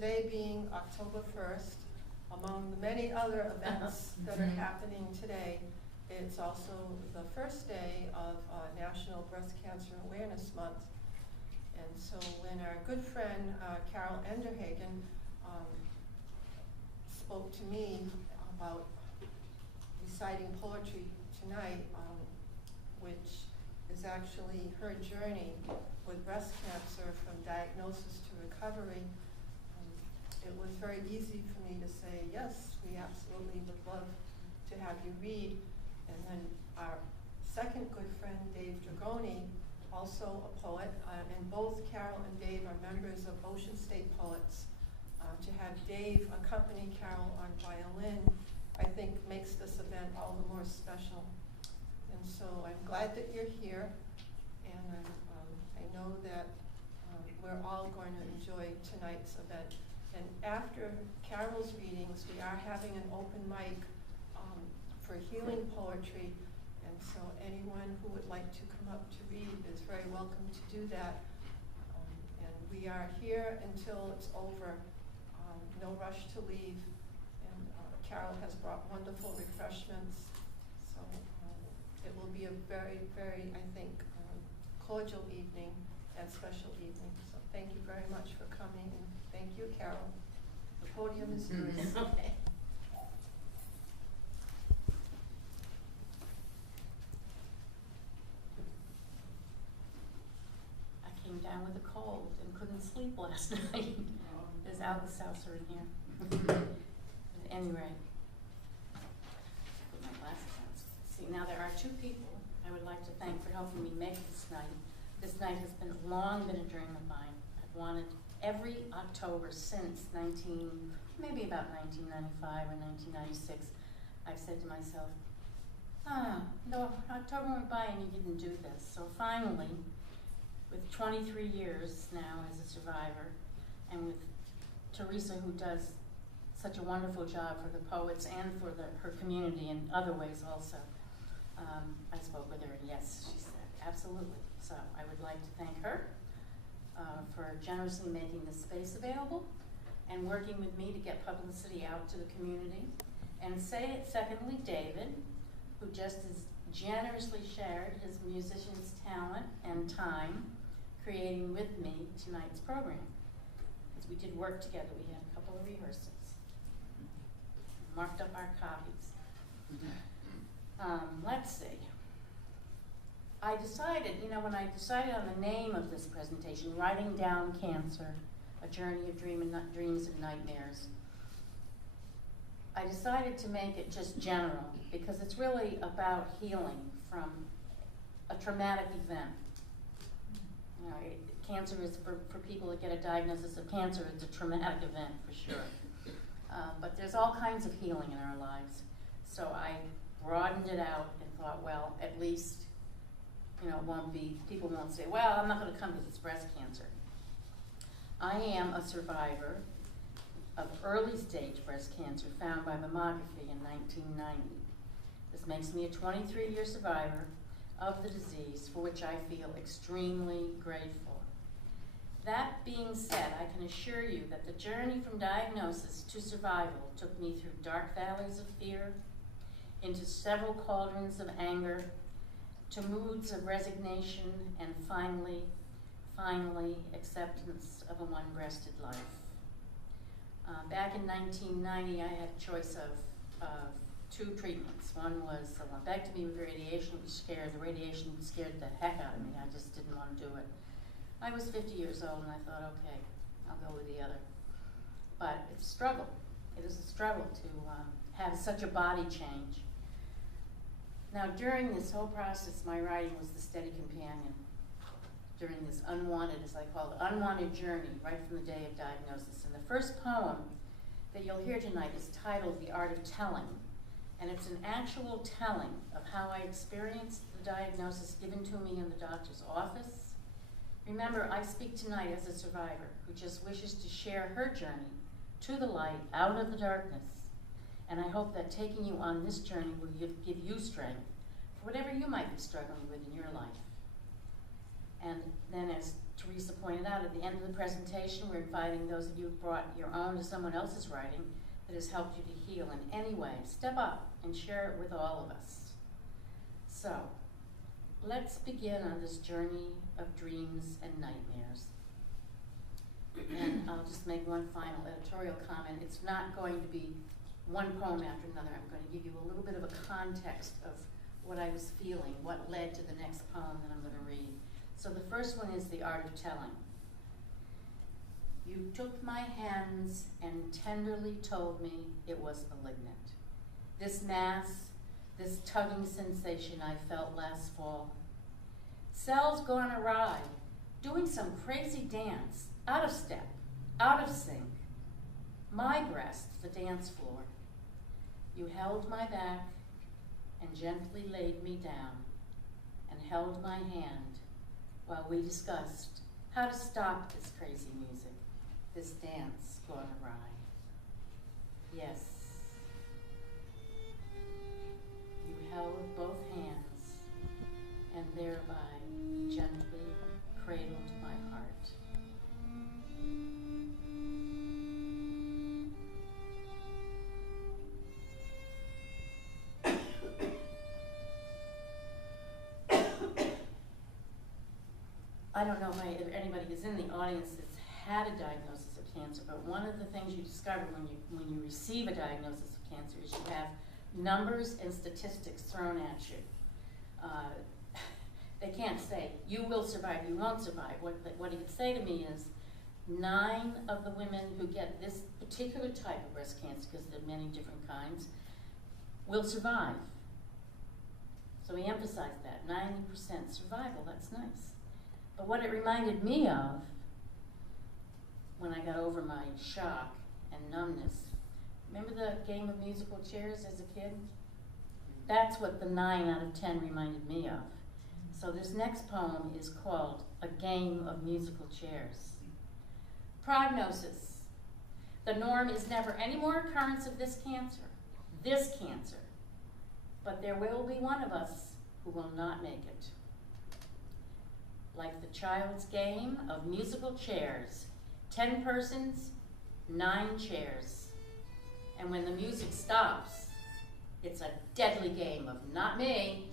today being October 1st, among the many other events that are happening today, it's also the first day of National Breast Cancer Awareness Month. And so when our good friend Carol Anderheggen spoke to me about reciting poetry tonight, which is actually her journey with breast cancer from diagnosis to recovery, it was very easy for me to say, yes, we absolutely would love to have you read. And then our second good friend, Dave Dragone, also a poet, and both Carol and Dave are members of Ocean State Poets. To have Dave accompany Carol on violin, I think makes this event all the more special. And so I'm glad that you're here, and I know that we're all going to enjoy tonight's event. And after Carol's readings, we are having an open mic for healing poetry, and so anyone who would like to come up to read is very welcome to do that. And we are here until it's over. No rush to leave. And Carol has brought wonderful refreshments, so it will be a very, very, I think, cordial evening and special evening. So thank you very much for coming, and thank you, Carol. The podium is yours. Okay. I came down with a cold and couldn't sleep last night. There's Alka-Seltzer in here. At any rate, put my glasses on. See, now there are two people I would like to thank for helping me make this night. This night has long been a dream of mine. I've wanted every October since maybe about 1995 or 1996. I've said to myself, no, October went by and you didn't do this. So finally, with 23 years now as a survivor, and with Teresa, who does such a wonderful job for the poets and for her community in other ways also. I spoke with her, and yes, she said, absolutely. So I would like to thank her for generously making this space available and working with me to get publicity out to the community. And secondly, David, who just as generously shared his musician's talent and time creating with me tonight's program. We did work together. We had a couple of rehearsals. Marked up our copies. Let's see. I decided, when I decided on the name of this presentation, Writing Down Cancer, A Journey of Dreams and Nightmares, I decided to make it just general because it's really about healing from a traumatic event. Cancer is, for people that get a diagnosis of cancer, it's a traumatic event for sure. But there's all kinds of healing in our lives. So I broadened it out and thought, well, at least, people won't say, well, I'm not going to come because it's breast cancer. I am a survivor of early stage breast cancer found by mammography in 1990. This makes me a 23-year survivor of the disease, for which I feel extremely grateful. That being said, I can assure you that the journey from diagnosis to survival took me through dark valleys of fear, into several cauldrons of anger, to moods of resignation, and finally, acceptance of a one-breasted life. Back in 1990, I had a choice of two treatments. One was a lumpectomy with radiation, the radiation scared the heck out of me. I just didn't want to do it. I was 50 years old and I thought, okay, I'll go with the other. But it's a struggle. It is a struggle to have such a body change. Now during this whole process, my writing was the steady companion during this unwanted, as I call it, unwanted journey right from the day of diagnosis. And the first poem that you'll hear tonight is titled The Art of Telling. And it's an actual telling of how I experienced the diagnosis given to me in the doctor's office. Remember, I speak tonight as a survivor who just wishes to share her journey to the light, out of the darkness. And I hope that taking you on this journey will give you strength for whatever you might be struggling with in your life. And then, as Teresa pointed out, at the end of the presentation, we're inviting those of you who brought your own or someone else's writing that has helped you to heal in any way. Step up and share it with all of us. So, let's begin on this journey of dreams and nightmares. And I'll just make one final editorial comment. It's not going to be one poem after another. I'm going to give you a little bit of a context of what I was feeling, what led to the next poem that I'm going to read. So the first one is The Art of Telling. You took my hands and tenderly told me it was malignant. This mass, this tugging sensation I felt last fall. Cells gone awry, doing some crazy dance, out of step, out of sync. My breast, the dance floor. You held my back and gently laid me down and held my hand while we discussed how to stop this crazy music, this dance gone awry. Yes. You held both hands and thereby gently cradled my heart. I don't know if anybody is in the audience that's had a diagnosis of cancer, but one of the things you discover when you receive a diagnosis of cancer is you have numbers and statistics thrown at you. They can't say, you will survive, you won't survive. What he could say to me is, 9 of the women who get this particular type of breast cancer, because there are many different kinds, will survive. So he emphasized that, 90% survival, that's nice. But what it reminded me of, when I got over my shock and numbness, remember the game of musical chairs as a kid? That's what the 9 out of 10 reminded me of. So this next poem is called A Game of Musical Chairs. Prognosis. The norm is never any more occurrence of this cancer, but there will be one of us who will not make it. Like the child's game of musical chairs, 10 persons, 9 chairs. And when the music stops, it's a deadly game of not me.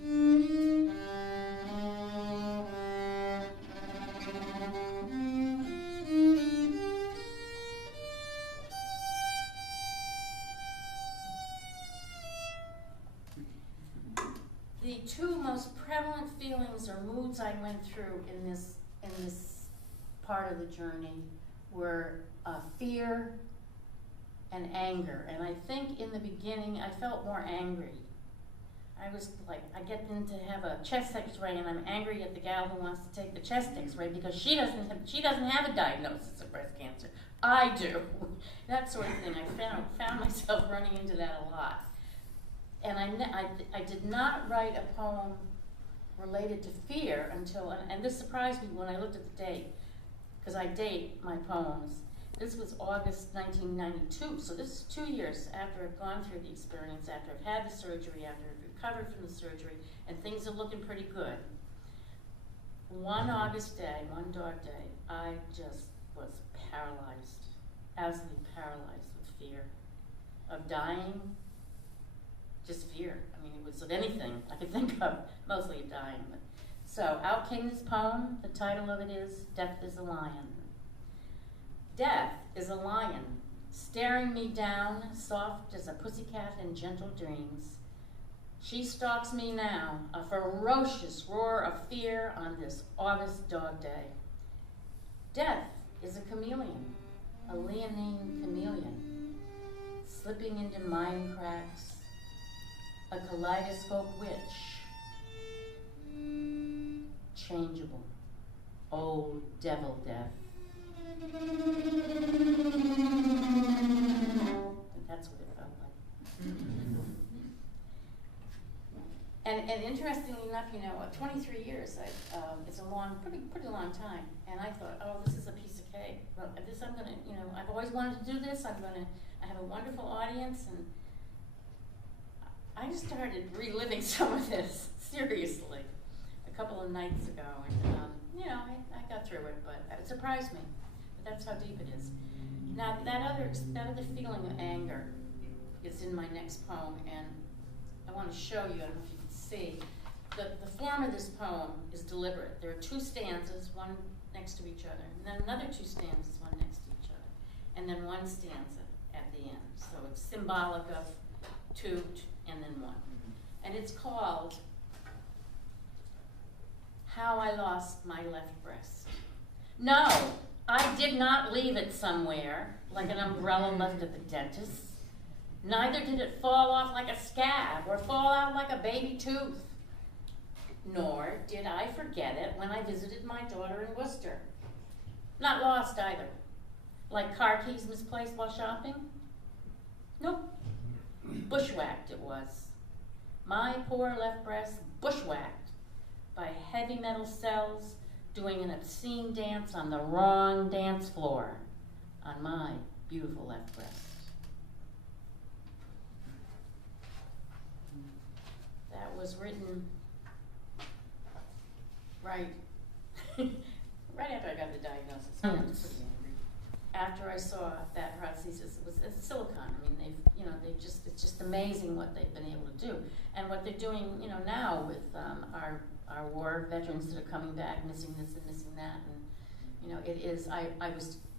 The 2 most prevalent feelings or moods I went through in this part of the journey were fear and anger. And I think in the beginning I felt more angry. I was like, I get in to have a chest x-ray and I'm angry at the gal who wants to take the chest x-ray because she doesn't have a diagnosis of breast cancer. I do. That sort of thing. I found myself running into that a lot. And I did not write a poem related to fear until, and this surprised me when I looked at the date, because I date my poems. This was August 1992, so this is 2 years after I've gone through the experience, after I've had the surgery, after I've recovered from the surgery, and things are looking pretty good. One August day, one dark day, I just was paralyzed, absolutely paralyzed with fear of dying. Just fear. I mean, it was of anything I could think of, mostly of dying. But. So out came this poem. The title of it is Death is a Lion. Death is a lion, staring me down, soft as a pussycat in gentle dreams. She stalks me now, a ferocious roar of fear on this August dog day. Death is a chameleon, a leonine chameleon, slipping into mind cracks, a kaleidoscope witch, changeable, old devil death. And that's what it felt like. And interestingly enough, 23 years, it's a pretty long time. And I thought, oh, this is a piece of cake. Well, this I'm gonna, I've always wanted to do this. I have a wonderful audience, and I just started reliving some of this seriously a couple of nights ago, and through it, but it surprised me. But that's how deep it is. Now, that other feeling of anger is in my next poem, and I want to show you, I don't know if you can see, the form of this poem is deliberate. There are 2 stanzas, one next to each other, and then another 2 stanzas, one next to each other, and then 1 stanza at the end. So it's symbolic of 2 and then 1. And it's called How I Lost My Left Breast. No, I did not leave it somewhere like an umbrella left at the dentist. Neither did it fall off like a scab or fall out like a baby tooth. Nor did I forget it when I visited my daughter in Worcester. Not lost either. Like car keys misplaced while shopping? Nope. Bushwhacked it was. My poor left breast bushwhacked by heavy metal cells doing an obscene dance on the wrong dance floor on my beautiful left breast. That was written right after I got the diagnosis. I was pretty angry. After I saw that prosthesis, it's silicone. I mean, it's just amazing what they've been able to do, and what they're doing, now with our war veterans that are coming back, missing this and missing that, and it is.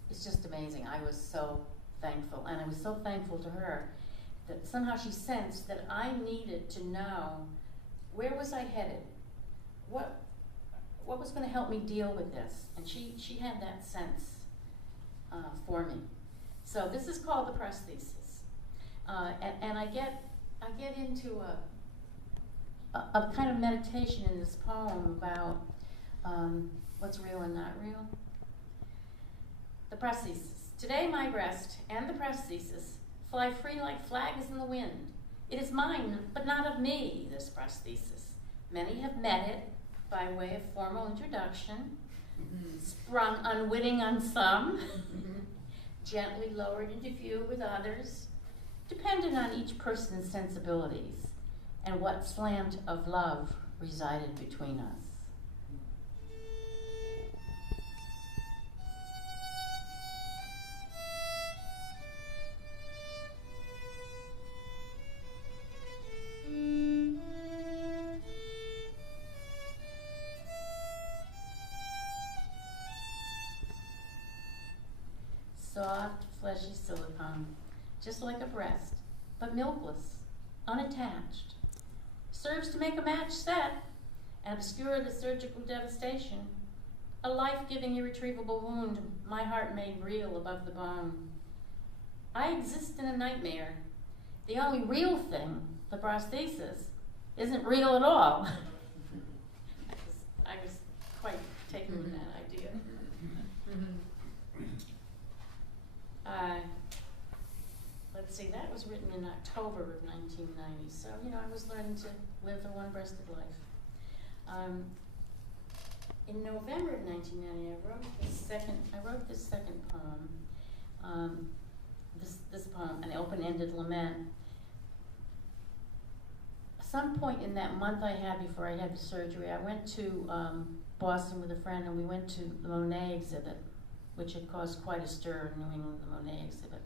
It's just amazing. I was so thankful, and I was so thankful to her that somehow she sensed that I needed to know where was I headed, what was going to help me deal with this, and she had that sense for me. So this is called the prosthesis, and I get into a kind of meditation in this poem about what's real and not real. The prosthesis. Today my breast and the prosthesis fly free like flags in the wind. It is mine, but not of me, this prosthesis. Many have met it by way of formal introduction, sprung unwitting on some, gently lowered into view with others, dependent on each person's sensibilities and what slant of love resided between us. Soft, fleshy silicone, just like a breast, but milkless, unattached. Serves to make a match set and obscure the surgical devastation. A life-giving, irretrievable wound my heart made real above the bone. I exist in a nightmare. The only real thing, the prosthesis, isn't real at all. I was quite taken with that idea. Let's see, that was written in October of 1990, so, I was learning to live a one-breasted life. In November of 1990, I wrote this second poem, this poem, An Open-Ended Lament. Some point in that month I had before I had the surgery, I went to Boston with a friend, and we went to the Monet exhibit, which had caused quite a stir in New England, the Monet exhibit.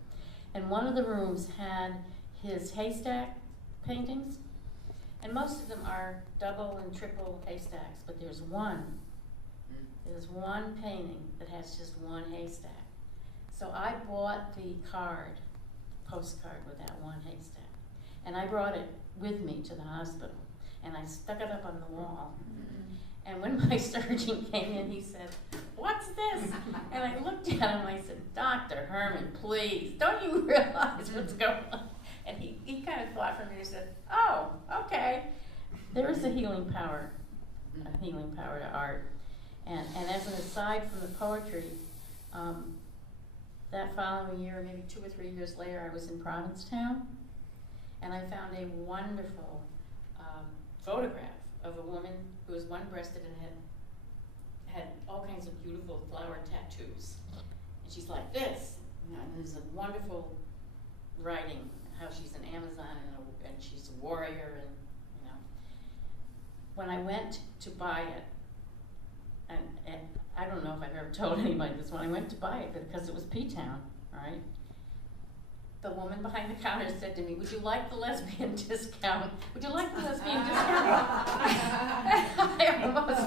And one of the rooms had his haystack paintings, and most of them are double and triple haystacks, but there's one painting that has just one haystack. So I bought the postcard with that one haystack, and I brought it with me to the hospital, and I stuck it up on the wall. And when my surgeon came in, he said, "What's this?" And I looked at him, I said, "Dr. Herman, please, don't you realize what's going on?" And he kind of thought for me and said, "Oh, okay." There is a healing power to art. And as an aside from the poetry, that following year, maybe 2 or 3 years later, I was in Provincetown, and I found a wonderful photograph of a woman who was one-breasted and had all kinds of beautiful flower tattoos. And she's like this, and there's a wonderful writing, how she's an Amazon and she's a warrior, and when I went to buy it, and I don't know if I've ever told anybody this when I went to buy it, because it was P-Town, right? The woman behind the counter said to me, "Would you like the lesbian discount? Would you like the lesbian discount?" I almost...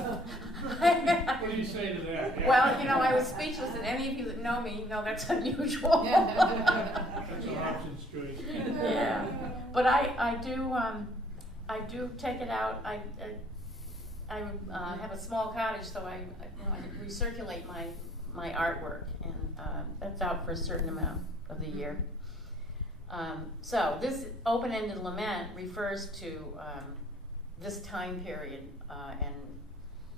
What do you say to that? Yeah. Well, you know, I was speechless, and any of you that know me know that's unusual. That's an options choice. Yeah, but I do take it out. I have a small cottage, so I recirculate my artwork, and that's out for a certain amount of the year. So this open-ended lament refers to this time period and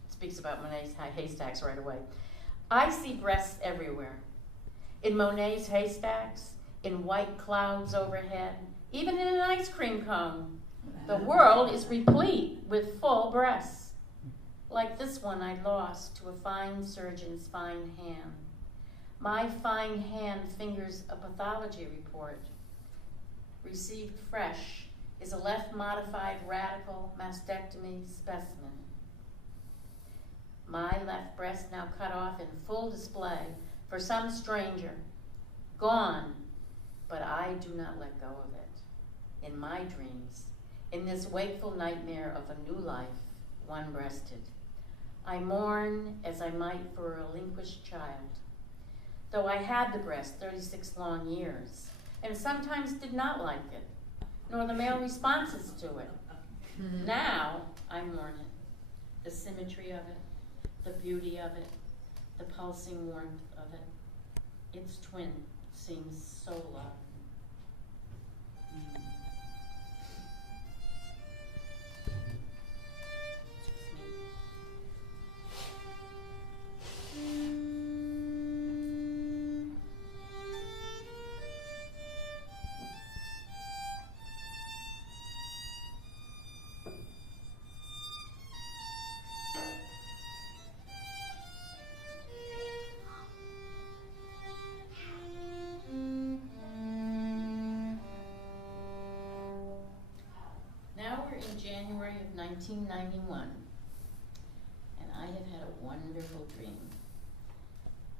speaks about Monet's haystacks right away. I see breasts everywhere. In Monet's haystacks, in white clouds overhead, even in an ice cream cone. The world is replete with full breasts. Like this one I lost to a fine surgeon's fine hand. My fine hand fingers a pathology report. Received fresh is a left-modified radical mastectomy specimen. My left breast now cut off in full display for some stranger. Gone, but I do not let go of it. In my dreams, in this wakeful nightmare of a new life, one-breasted, I mourn as I might for a relinquished child. Though I had the breast 36 long years, and sometimes did not like it, nor the male responses to it. Now I mourn it, the symmetry of it, the beauty of it, the pulsing warmth of it. Its twin seems so loved. In January of 1991, and I have had a wonderful dream,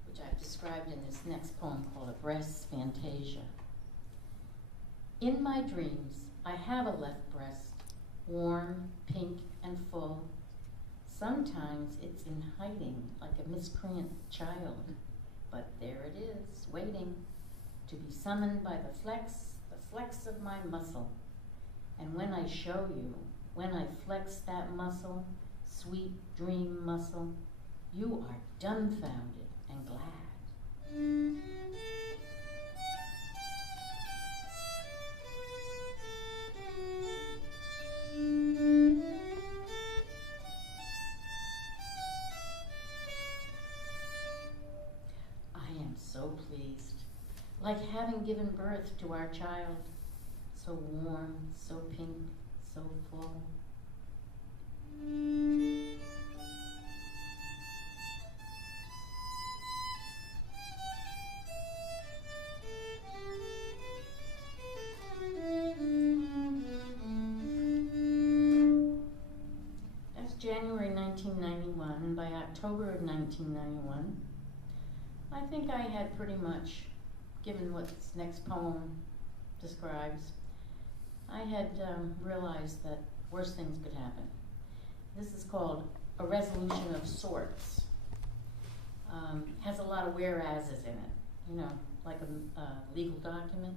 which I've described in this next poem called A Breast Fantasia. In my dreams, I have a left breast, warm, pink, and full. Sometimes it's in hiding like a miscreant child, but there it is, waiting to be summoned by the flex of my muscle. And when I show you, when I flex that muscle, sweet dream muscle, you are dumbfounded and glad. I am so pleased, like having given birth to our child. So warm, so pink, so full. That's January 1991, and by October of 1991, I think I had pretty much, given what this next poem describes, I had realized that worse things could happen. This is called A Resolution of Sorts. Has a lot of whereases in it, you know, like a legal document.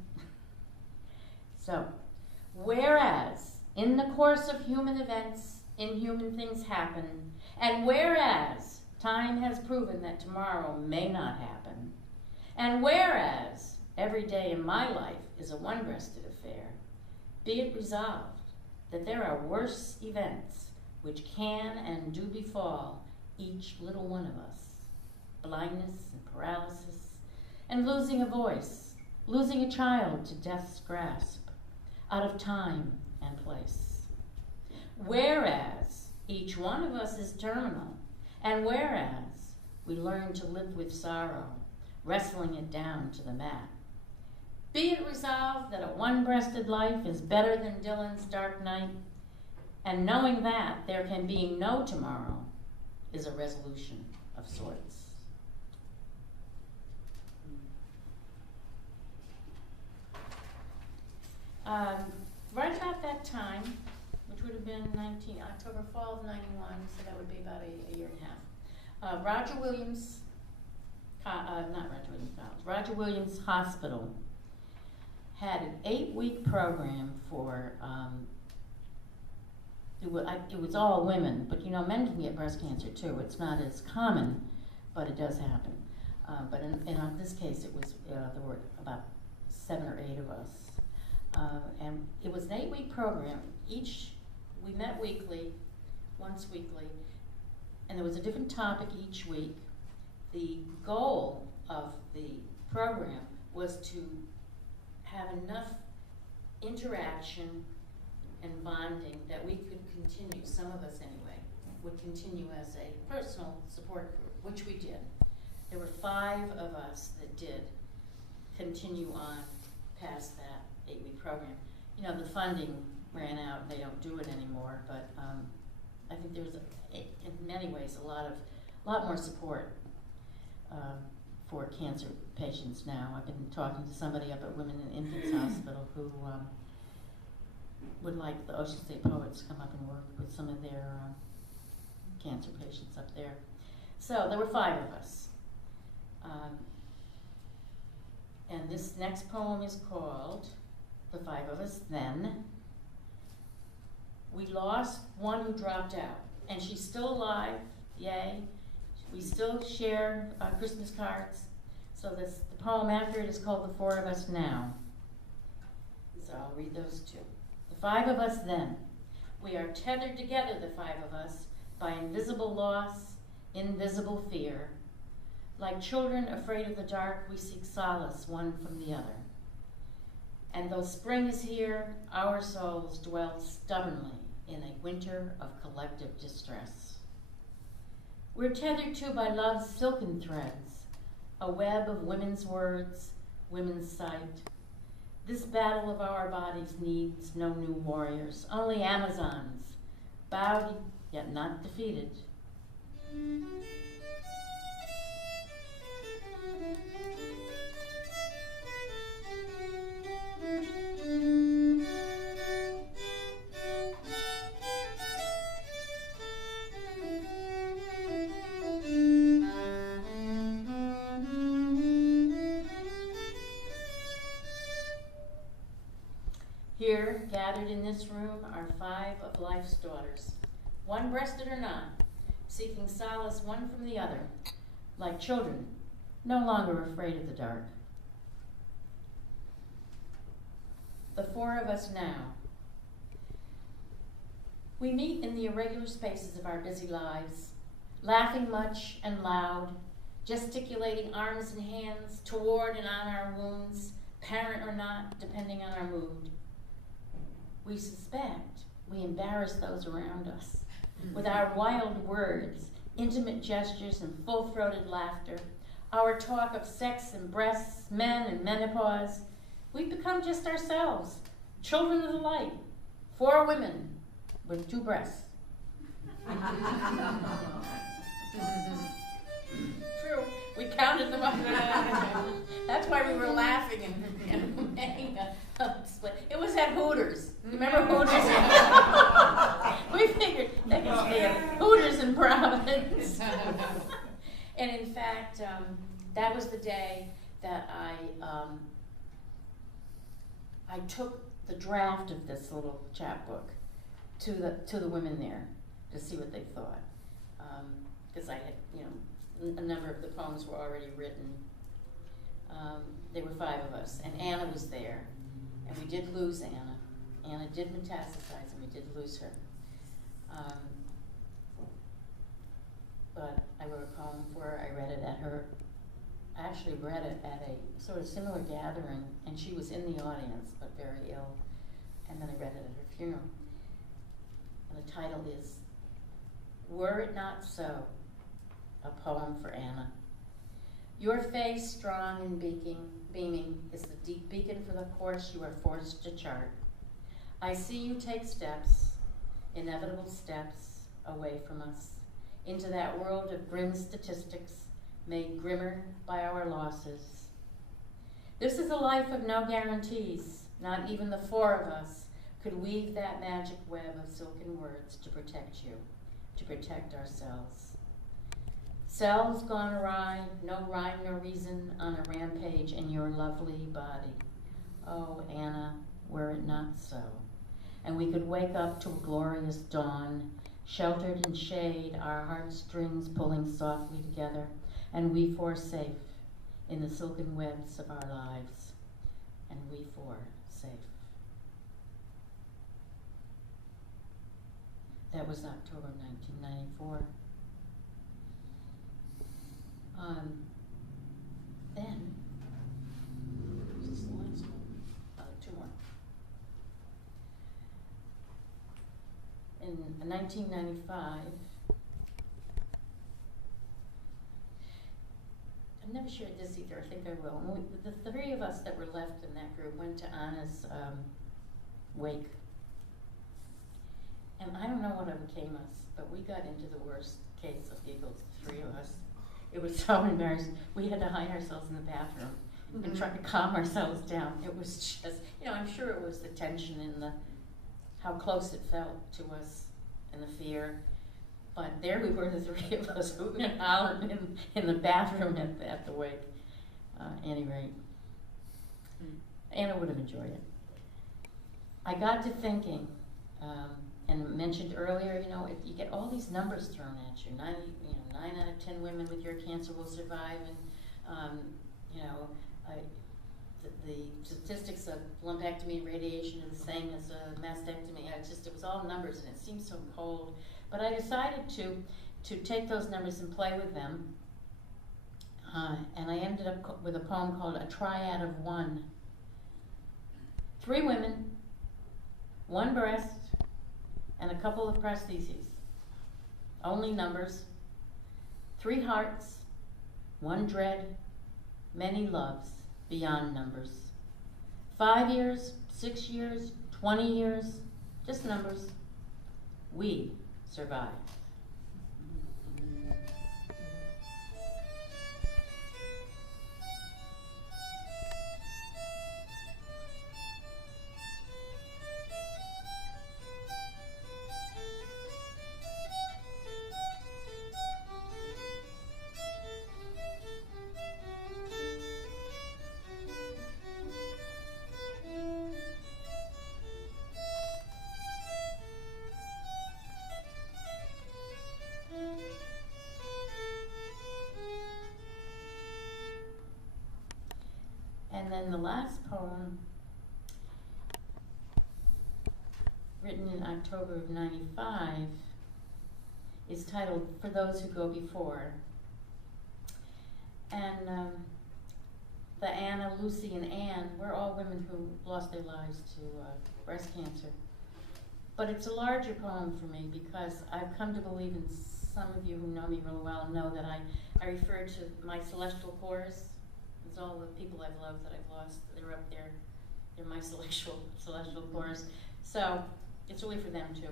So, whereas in the course of human events, inhuman things happen, and whereas time has proven that tomorrow may not happen, and whereas every day in my life is a one-breasted affair, be it resolved that there are worse events which can and do befall each little one of us. Blindness and paralysis, and losing a voice, losing a child to death's grasp, out of time and place. Whereas each one of us is terminal, and whereas we learn to live with sorrow, wrestling it down to the mat. Be it resolved that a one-breasted life is better than Dylan's dark night, and knowing that there can be no tomorrow is a resolution of sorts. Right about that time, which would have been October, fall of 91, so that would be about a year and a half. Roger Williams Hospital had an 8-week program for, it was all women, but you know, men can get breast cancer too. It's not as common, but it does happen. But in this case, it was, there were about 7 or 8 of us. And it was an 8-week program. We met weekly, once weekly, and there was a different topic each week. The goal of the program was to have enough interaction and bonding that we could continue, some of us anyway, would continue as a personal support group, which we did. There were 5 of us that did continue on past that 8-week program. You know, the funding ran out, they don't do it anymore, but I think there's, in many ways, a lot more support for cancer patients now. I've been talking to somebody up at Women and Infants Hospital who would like the Ocean State Poets to come up and work with some of their cancer patients up there. So there were 5 of us. And this next poem is called The 5 of Us Then. We lost one who dropped out, and she's still alive, yay. We still share Christmas cards. So the poem after it is called The 4 of Us Now. So I'll read those 2. The 5 of us then. We are tethered together, the 5 of us, by invisible loss, invisible fear. Like children afraid of the dark, we seek solace one from the other. And though spring is here, our souls dwell stubbornly in a winter of collective distress. We're tethered to by love's silken threads, a web of women's words, women's sight. This battle of our bodies needs no new warriors, only Amazons, bowed yet not defeated. Here, gathered in this room, are 5 of life's daughters, one-breasted or not, seeking solace one from the other, like children, no longer afraid of the dark. The 4 of us now. We meet in the irregular spaces of our busy lives, laughing much and loud, gesticulating arms and hands toward and on our wounds, parent or not, depending on our mood. We suspect we embarrass those around us with our wild words, intimate gestures, and full-throated laughter, our talk of sex and breasts, men and menopause. We've become just ourselves, children of the light, 4 women with 2 breasts. True, we counted them up. That's why we were laughing and making a split. It was at Hooters. Remember Hooters? We figured they could stay at Hooters in Providence. And in fact, that was the day that I took the draft of this little chapbook to the women there to see what they thought, because I had, you know, a number of the poems were already written. There were 5 of us, and Anna was there, and we did lose Anna. Anna did metastasize, and we did lose her. But I wrote a poem for her. I read it at her. I actually read it at a sort of similar gathering, and she was in the audience, but very ill. And then I read it at her funeral. And the title is Were It Not So, a poem for Anna. Your face, strong and beaming, is the deep beacon for the course you are forced to chart. I see you take steps, inevitable steps, away from us, into that world of grim statistics made grimmer by our losses. This is a life of no guarantees. Not even the four of us could weave that magic web of silken words to protect you, to protect ourselves. Cells gone awry, no rhyme nor reason on a rampage in your lovely body. Oh, Anna, were it not so, and we could wake up to a glorious dawn, sheltered in shade, our heartstrings pulling softly together, and we four safe in the silken webs of our lives, and we four safe. That was October 1994. Then, is this the last one? Two more. In 1995, I've never shared this either, I think I will. And the three of us that were left in that group went to Anna's wake. And I don't know what overcame us, but we got into the worst case of giggles, the three of us. It was so embarrassing. We had to hide ourselves in the bathroom and try to calm ourselves down. It was just, I'm sure it was the tension and how close it felt to us and the fear. But there we were, the three of us, hooting and hollering in the bathroom at the wake. Any rate, Anna would have enjoyed it. I got to thinking, and mentioned earlier, if you get all these numbers thrown at you, 9 out of 10 women with your cancer will survive, and the statistics of lumpectomy and radiation are the same as a mastectomy. It was all numbers, and it seemed so cold. But I decided to take those numbers and play with them, and I ended up with a poem called A Triad of One. 3 women, 1 breast, and a couple of prostheses. Only numbers. 3 hearts, 1 dread, many loves beyond numbers. 5 years, 6 years, 20 years, just numbers. We survive. And then the last poem, written in October of '95, is titled For Those Who Go Before. And the Anna, Lucy, and Anne, we're all women who lost their lives to breast cancer. But it's a larger poem for me because I've come to believe, and some of you who know me really well know that I refer to my celestial chorus. It's all the people I've loved that I've lost. They're up there. They're my celestial chorus. So it's really for them too.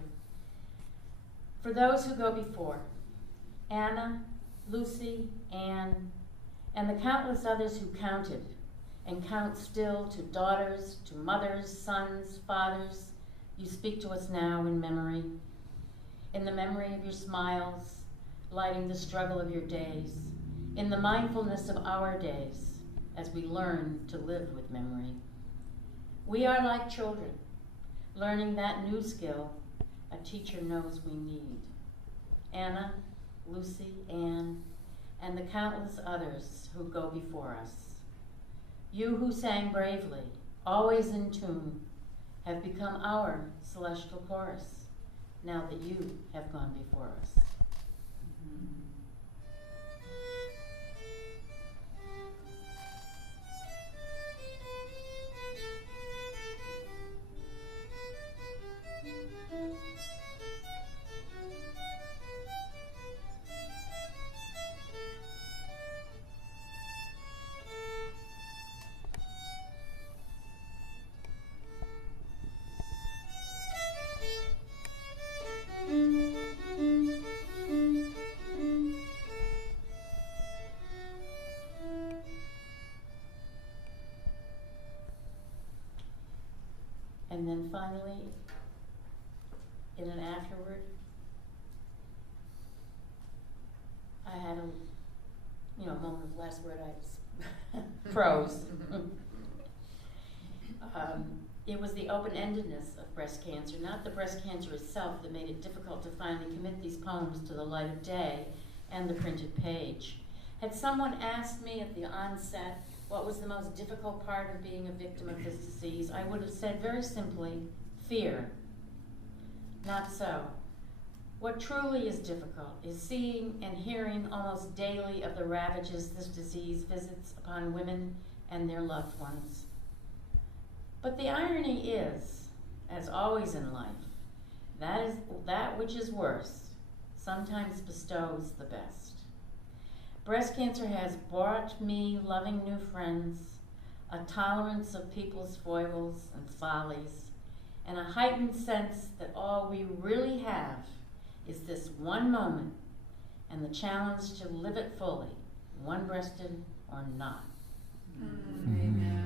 For those who go before, Anna, Lucy, Anne, and the countless others who counted and count still, to daughters, to mothers, sons, fathers, you speak to us now in memory. In the memory of your smiles, lighting the struggle of your days. In the mindfulness of our days, as we learn to live with memory. We are like children, learning that new skill a teacher knows we need. Anna, Lucy, Anne, and the countless others who go before us. You who sang bravely, always in tune, have become our celestial chorus, now that you have gone before us. last word I froze. It was the open-endedness of breast cancer, not the breast cancer itself, that made it difficult to finally commit these poems to the light of day and the printed page. Had someone asked me at the onset what was the most difficult part of being a victim of this disease, I would have said very simply, fear. Not so. What truly is difficult is seeing and hearing almost daily of the ravages this disease visits upon women and their loved ones. But the irony is, as always in life, that which is worse sometimes bestows the best. Breast cancer has brought me loving new friends, a tolerance of people's foibles and follies, and a heightened sense that all we really have is this one moment and the challenge to live it fully, one-breasted or not. Amen.